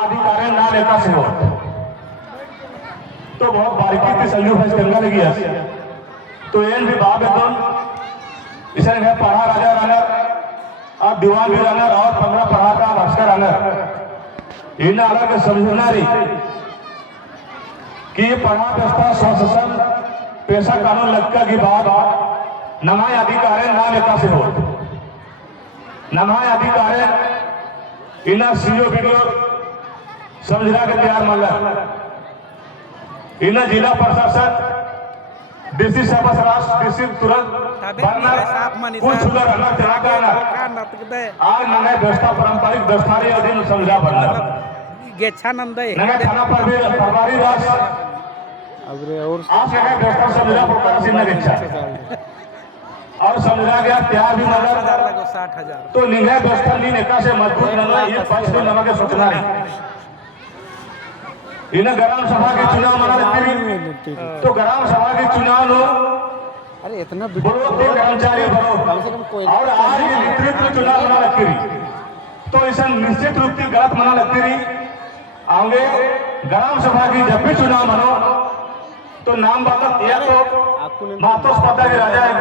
अधिकारी ना लेता से हो तो बहुत बारीकी से संजू भाई गंगा लगी है तो एन भी बाप एकदम इसे है पढ़ा राजा रनर और दीवान भी रनर और 15 पढ़ा का भास्कर रनर इन अलग समझना रही कि ये पढ़ा व्यवस्था स्वशासन पेशा कानून लगता की बात नमाय अधिकारी ना लेता से हो नमाय अधिकारी इन सीओ वीडियो समझना के तैयार मान इन जिला प्रशासन डीसी सबस राष्ट्र डीसी तुरंत कुछ रहना चला आज नंगे व्यवस्था पारंपरिक व्यवस्था अधीन समझा बनना नंगे थाना पर भी प्रभारी राष्ट्र आज नंगे व्यवस्था समझा पुकार सिन्हा इच्छा और समझा गया तैयार भी मगर तो निंगे व्यवस्था नी नेता से मजबूत रहना ये पक्ष में नमक सोचना नहीं इन ग्राम सभा के चुनाव मना लगती तो ग्राम सभा के चुनाव लो अरे इतना कर्मचारी बनो और आज ये नेतृत्व चुनाव मना लगती तो इसे निश्चित रूप से गलत मना लगती रही आगे ग्राम सभा की जब भी चुनाव मनो तो नाम बात या तो मातोस पता के राजा एक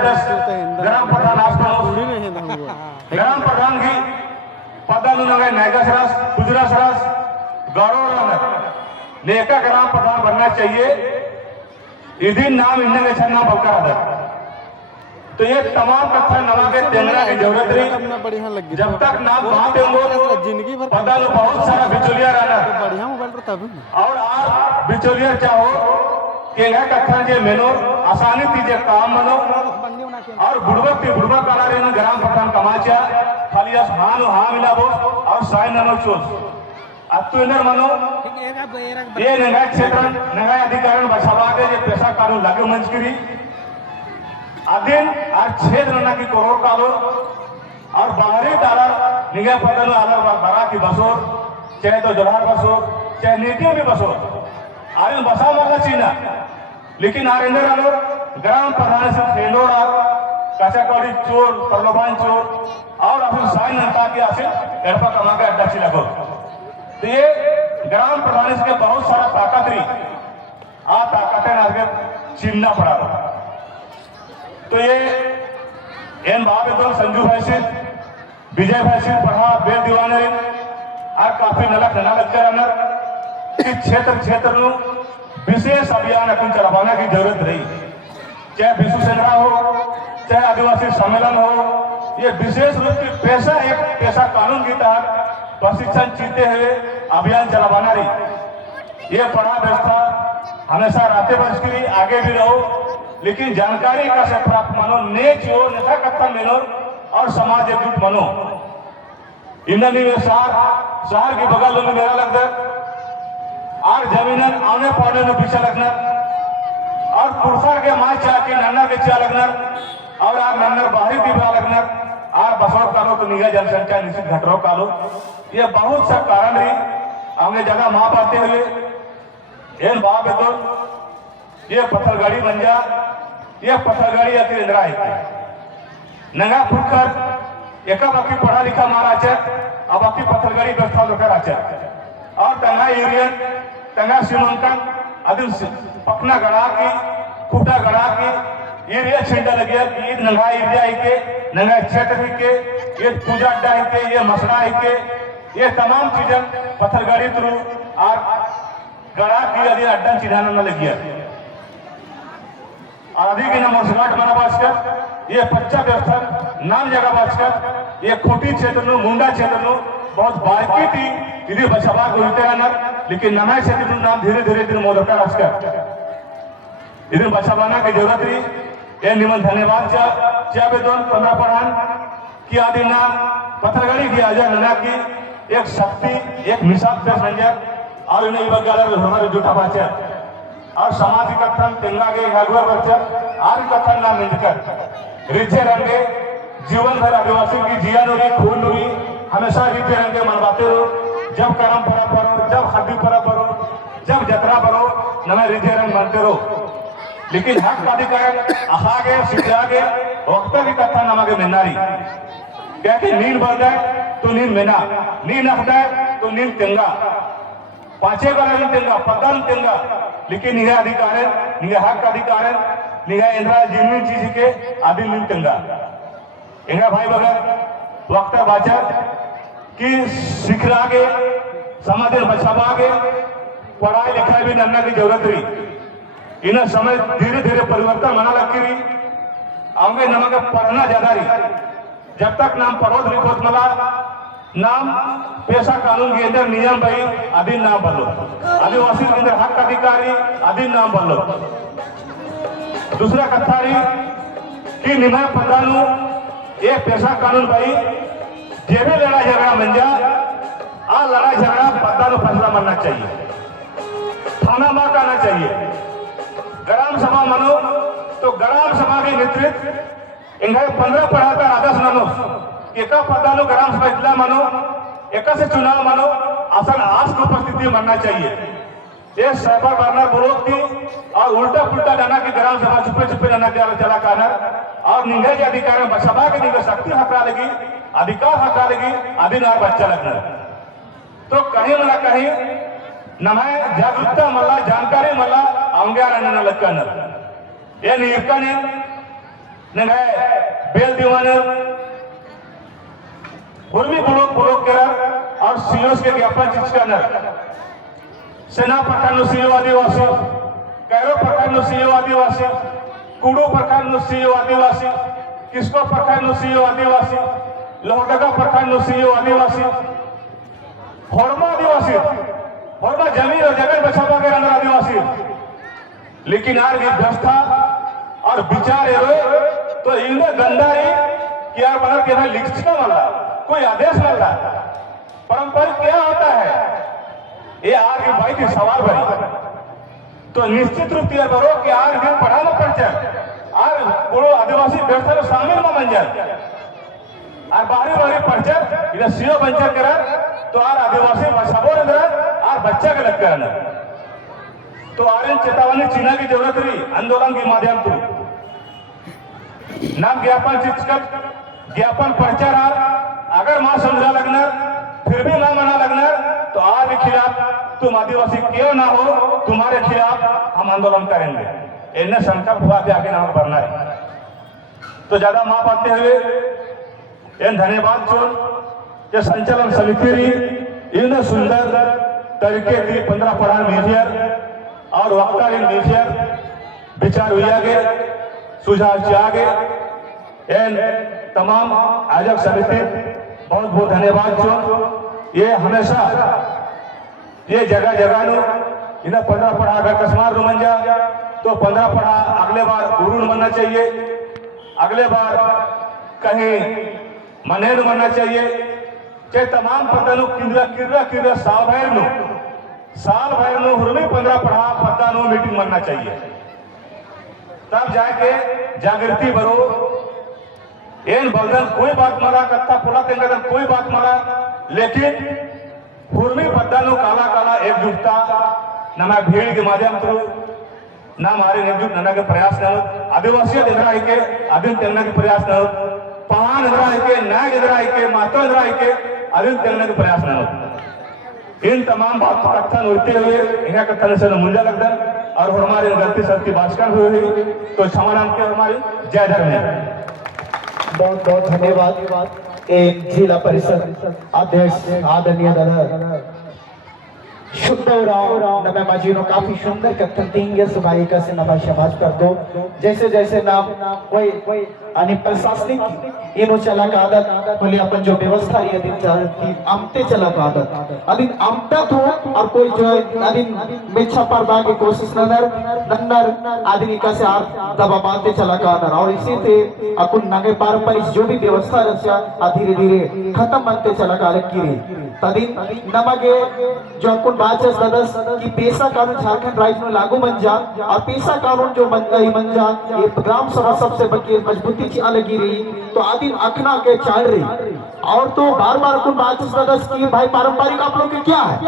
ग्राम प्रधान ग्राम प्रधान की पदा नायका सरास गुजरात सरास गौरव नेका ग्राम प्रधान बनना चाहिए इधर नाम इन्हें छन्ना बलका तो ये तमाम कथा नमा के तेंगरा की जरूरत रही जब तक नाम वहां देंगे जिंदगी भर पता लो बहुत सारा बिचौलिया रहना बढ़िया मोबाइल पर तभी और आप बिचौलिया चाहो कि यह कथा जे मेनो आसानी तीजे काम मनो और बुड़बक करा रहे ग्राम प्रधान कमाचा खाली हाँ मिलाबो और साइन ननो चोस अत्तुनर मनो ये नंगा क्षेत्र नंगा अधिकारी बचावा के ये पैसा कानून लागू मंजूरी अधीन और क्षेत्र ना की करोड़ कालो और बाहरी डॉलर निगाह पतन अलग बरा की बसोर चाहे तो जोहार बसोर चाहे नीतियों भी बसोर आयन बसा वाला चीना लेकिन आरेंद्र आलो ग्राम प्रधान से खेलोड़ा काचाकौड़ी चोर प्रलोभन चोर और अपन साइन नंता के आसिल एड़पा कमा के अड्डा चिला को तो ये ग्राम प्रधान के बहुत सारा ताकत रही ताकतें आगे छीनना पड़ा तो ये एन भाव एकदम संजू भाई से विजय भाई से पढ़ा बेल दीवाने और काफी नलक लगते रहना कि क्षेत्र विशेष अभियान अपन चलाने की जरूरत रही चाहे विश्व सेना हो चाहे आदिवासी सम्मेलन हो ये विशेष रूप से पेशा कानून के तहत प्रशिक्षण जीते हुए अभियान चलाना रही ये पढ़ा व्यवस्था हमेशा राते बज के आगे भी रहो लेकिन जानकारी का से प्राप्त मानो नेच हो नेता कथन मेनो और समाज एकजुट बनो इंदनी में शहर के बगल में मेरा लगता और जमीन आने पौने में पीछे लगना और पुरखर के माँ चाह के नन्नर के चाह लगना और आप नन्नर बाहरी दीवा लगना और बसोर कालो तो निगाह जनसंख्या निश्चित घटरो कालो ये बहुत सा कारण रही हमने जगह माँ पाते हुए एन बाप तो ये पत्थरगाड़ी बन जा ये पत्थरगाड़ी अति इंदिरा है नंगा फुटकर एका बाकी पढ़ा लिखा मारा अब बाकी पत्थरगाड़ी व्यवस्था लेकर आचे और तंगा यूरियन तंगा सीमांकन अधिक पकना गड़ा की खूटा गड़ा की एरिया छिंडा लगे ये नंगा एरिया है के नंगा क्षेत्र के ये पूजा अड्डा है के ये मसड़ा है के ये तमाम चीजें पत्थरगाड़ी थ्रू और गड़ा की यदि अड्डा चिढ़ाने में लगी और अधिक नंबर स्मार्ट मना बाजकर ये पच्चा व्यवस्था नाम जगह बाजकर ये खोटी क्षेत्र में मुंडा क्षेत्र में बहुत बारीकी थी इधर बचावा गुलते रहना लेकिन नया क्षेत्र में नाम धीरे धीरे दिन मोदका राजकर इधर बचावाना की जरूरत रही ये निमन धन्यवाद चा बेदोन 15 पढ़ान की आदि ना पत्थरगाड़ी की आजा नना की एक शक्ति एक मिसाल पेश मंजर और इन्हें इवगालर हमारे जुटा बाचे और समाज कथन तेंगा के हगवर बच्चा आर कथन ना मिलकर रिझे रंगे जीवन भर आदिवासियों की जिया नूरी खून नूरी हमेशा रिझे रंगे मनवाते रहो जब करम परा परो जब हड्डी परा परो जब जतरा परो नमे रिझे रंग मानते रहो लेकिन हक अधिकार आगे सिद्धागे वक्त की कथा नमागे मिनारी क्या कि नींद बढ़ जाए तो नींद मेना नींद नख जाए तो नींद तेंगा पाचे गाला तेंगा पदन तेंगा लेकिन यह अधिकार है यह हक अधिकार है यह इंद्रा जिम्मी चीज के आदि नहीं तेंगा इंगा भाई बगैर वक्त बाचा कि सिखला के समाज बचावा के पढ़ाई लिखाई भी नन्ना की जरूरत रही इन समय धीरे धीरे परिवर्तन मना लग रही आगे नमक पढ़ना ज्यादा रही जब तक नाम पढ़ोत लिखोत मला नाम पेशा कानून के अंदर नियम भाई अधीन नाम बदलो आदिवासी के अंदर हक अधिकारी अधीन नाम बदलो दूसरा कथा रही कि निमय पदानु ये पेशा कानून भाई जे भी लड़ाई झगड़ा मंजा आ लड़ाई झगड़ा पदानु फैसला मानना चाहिए थाना मार आना चाहिए ग्राम सभा मानो तो ग्राम सभा के नेतृत्व इंगा 15 पढ़ाता आदर्श मानो एका पदानु ग्राम सभा इतना मानो एका से चुनाव मानो असल आज की उपस्थिति मानना चाहिए ये साइबर बर्नर बुरोक थी और उल्टा पुल्टा जाना कि ग्राम सभा छुपे छुपे जाना चला काना और निंगे के अधिकार में सभा के निंगे शक्ति हकरा लगी अधिकार हकरा लगी अधिनार बच्चा लगना तो कहीं ना कहीं नमाय जागरूकता मला जानकारी मला अंग्यार अन्ना लगता न ये नियुक्ता ने नंगे बेल दीवाने उर्मी बुलोक करा और सीओस के ज्ञापन चिचकाना सेना प्रकार सीओ आदिवासी कैरो प्रकार सीओ आदिवासी कुडू प्रकार सीओ आदिवासी किसको प्रकार सीओ आदिवासी लोहडगा प्रकार सीओ आदिवासी होरमा आदिवासी होरमा जमीन और जगह बचावा के अंदर आदिवासी लेकिन यार की व्यवस्था और विचार तो इन्हें गंदारी कि यार बाहर के भाई लिखना वाला कोई आदेश वाला परंपरा क्या होता है ये आर की भाई की सवाल भरी तो निश्चित रूप से बरो कि आर दिन पढ़ाना पड़ जाए आर पूरा आदिवासी व्यवस्था में शामिल ना बन जाए और बाहरी पड़ जाए इधर सीओ बन जाए करा तो आर आदिवासी सबों अंदर आर बच्चा के लग करना तो आर चेतावनी चीना की जरूरत रही आंदोलन के माध्यम से नाम ज्ञापन चिचकत ज्ञापन प्रचार अगर मां समझा लगना फिर भी ना मना लगना तो आज खिलाफ तुम आदिवासी क्यों ना हो तुम्हारे खिलाफ हम आंदोलन करेंगे इन्हें संकल्प हुआ भी आगे नाम भरना है तो ज्यादा मां पाते हुए इन धन्यवाद चोन ये संचालन समिति रही इन सुंदर तरीके थी 15 पढ़ान मेजर और वक्ता मेजर विचार हुई आगे सुझाव से आगे इन तमाम आयोजक समिति बहुत बहुत धन्यवाद चोन ये हमेशा ये जगह जगह नो इन्हें 15 पढ़ा अगर कस्मार नो बन जा तो 15 पढ़ा अगले बार उरुण बनना चाहिए अगले बार कहीं मनेर बनना चाहिए चाहे तमाम पता नो किर्रा साल भर नो हुरमी 15 पढ़ा पता नो मीटिंग बनना चाहिए तब जाके जागृति बरो एन बलदन कोई बात मला कत्ता पुला तेंगा कोई बात मला लेकिन हुरमी पता नो काला काला एकजुटता नमा भीड़ के माध्यम थ्रू ना हमारे एकजुट नना के प्रयास न आदिवासी इंद्रा के अधीन तेलना के प्रयास न पहान इंद्रा के नाग इंद्रा के मातो इंद्रा के अधीन तेलना के प्रयास न इन तमाम बात कथन होते हुए इनका कथन से मुंजा लगता और हमारे गलती सलती भाषण हुई तो क्षमा नाम के हमारे जय धर्म बहुत बहुत धन्यवाद एक जिला परिषद अध्यक्ष आदरणीय दादा शुद्धराव नमे माजीनो काफी सुंदर कथन तींगे सुबाई का से नवा शबाज कर दो जैसे जैसे नाम कोई आणि प्रशासनिक इनो चला का आदत बोले अपन जो व्यवस्था ये दिन चलती आमते चला का आदत अदिन आमता तो और कोई जो अदिन मेछा पर बागे कोशिश नंदर आदिन का से आप दबा बांधते चला का आदत और इसी से अपन नगे पारंपरिक जो भी व्यवस्था रचा धीरे धीरे खत्म बनते चला का की तदिन नमगे जो अपन बाचस ददस की पेशा कानून झारखंड राज्य में लागू बन जा और पेशा कानून जो बन जा ये ग्राम सभा सबसे बड़ी मजबूती की अलग ही रही तो आदिन अखना के चाल रही और तो बार बार कुछ बाचस ददस की भाई पारंपरिक आप लोग के क्या है